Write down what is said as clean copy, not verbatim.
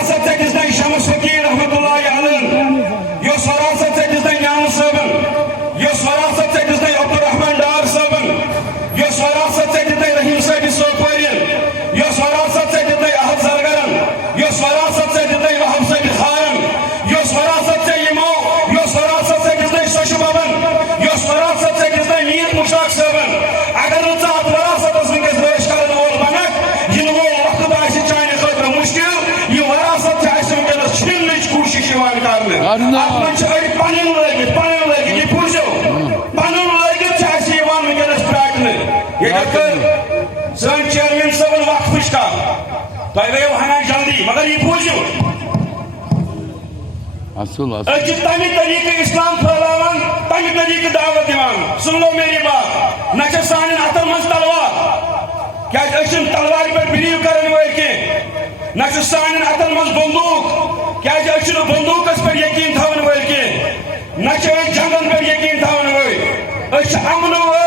وراثت ژٔٹِس شمس فقیر رحمت اللہ علیہ یۄس وراثت ژٔٹِس نعام صٲبن یۄس وراثت ژٔٹِس عبدالرحمان ڈار صٲبن یۄس وراثت ژٔٹِس رحیم صٲبِ سوپورین یۄس وراثت ژٔٹِس احد زرگرن یۄس وراثت ژٔٹِس وہب صٲبِ خارن یۄس وراثت ژٔٹِمو یۄس وراثت ژٔٹِس سۄشہِ ببن یۄس وراثت ژٔٹِس میر مشتاق صٲبن اگر نہٕ ژٕ اتھ وراثتس ونکیٚس رٲچھ کرن وول بنکھ یِنہٕ وول وقت آسہِ چانہِ خٲطرٕ مشکل یہِ وراثت چھِ اَسہِ ونکیٚنس چھِننٕچ کوٗشش یِوان کرنہٕ اتھ منٛز چھِ أڑۍ پنٕنۍ لٲگِتھ یہِ بوٗزِو پنُن لٲگِتھ چھِ اَسہِ یِوان ونکیٚنس پرٛاٹنہٕ ییٚتٮ۪تھ کٔر سٲنۍ چیئرمین صٲبن وقفٕچ کتھ تۄہہِ گٔیو ہنا جلدی مگر یہِ بوٗزِو أسۍ چھِ تمہِ طریقہٕ اسلام پھٔہلاوان تمہِ طریقہٕ دعوت دِوان سن لو میری بات نہ چھِ سانٮ۪ن اتھن منٛز تلوار کیازِ أسۍ چھِنہٕ تلوارِ پٮ۪ٹھ بِلیٖو کرن وٲلۍ کینٛہہ نہ چھِ سانٮ۪ن اتھن منٛز بندوٗق کیازِ أسۍ چھِنہٕ بندوٗقس پٮ۪ٹھ یقیٖن تھاون وٲلۍ کینٛہہ نہ چھِ أسۍ جنگن پٮ۪ٹھ یقیٖن تھاون وٲلۍ أسۍ چھِ امنہٕ وٲلۍ